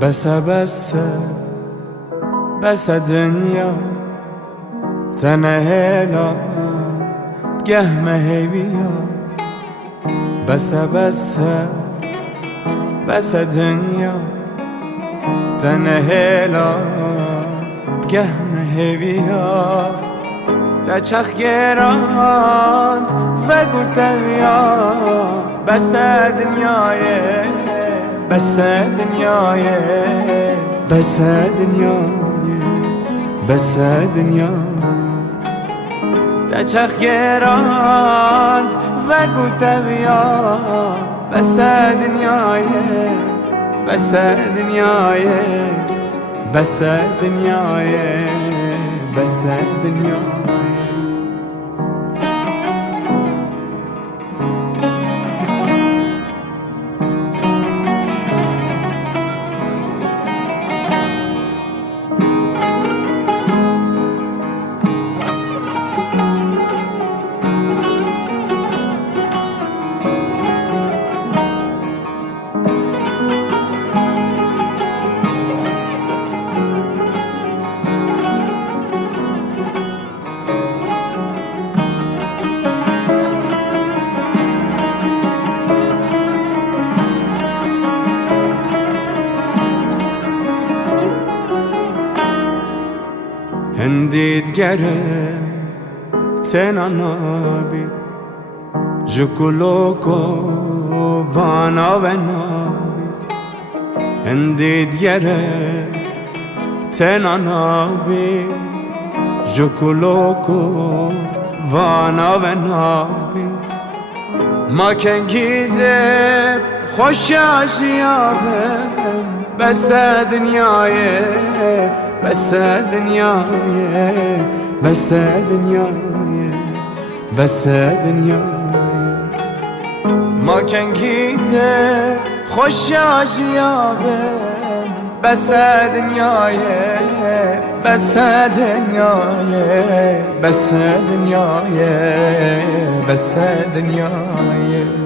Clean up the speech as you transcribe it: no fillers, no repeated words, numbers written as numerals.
بس بس دنیا تنهلا بقهم هيبيا بس دنیا تنهلا بقهم هيبيا لا چخ گراند و گوتویا بس دنیای بس دنیای بس دنیای بس دنیا لا چخ گراند و گوتویا بس دنیای بس دنیای بس دنیای بس دنیای هنديت جرى تنانا بيت جوكولوكو بانا بنا بيت هنديت جرى تنانا بيت جوكولوكو بانا بنا بيت ما كان جيدب خوش عجيابم بس دنياي بس دنیای بس دنیای بس دنیای ما کنگیده خوش عجیابم بس دنیای بس دنیای بس دنیای بس دنیای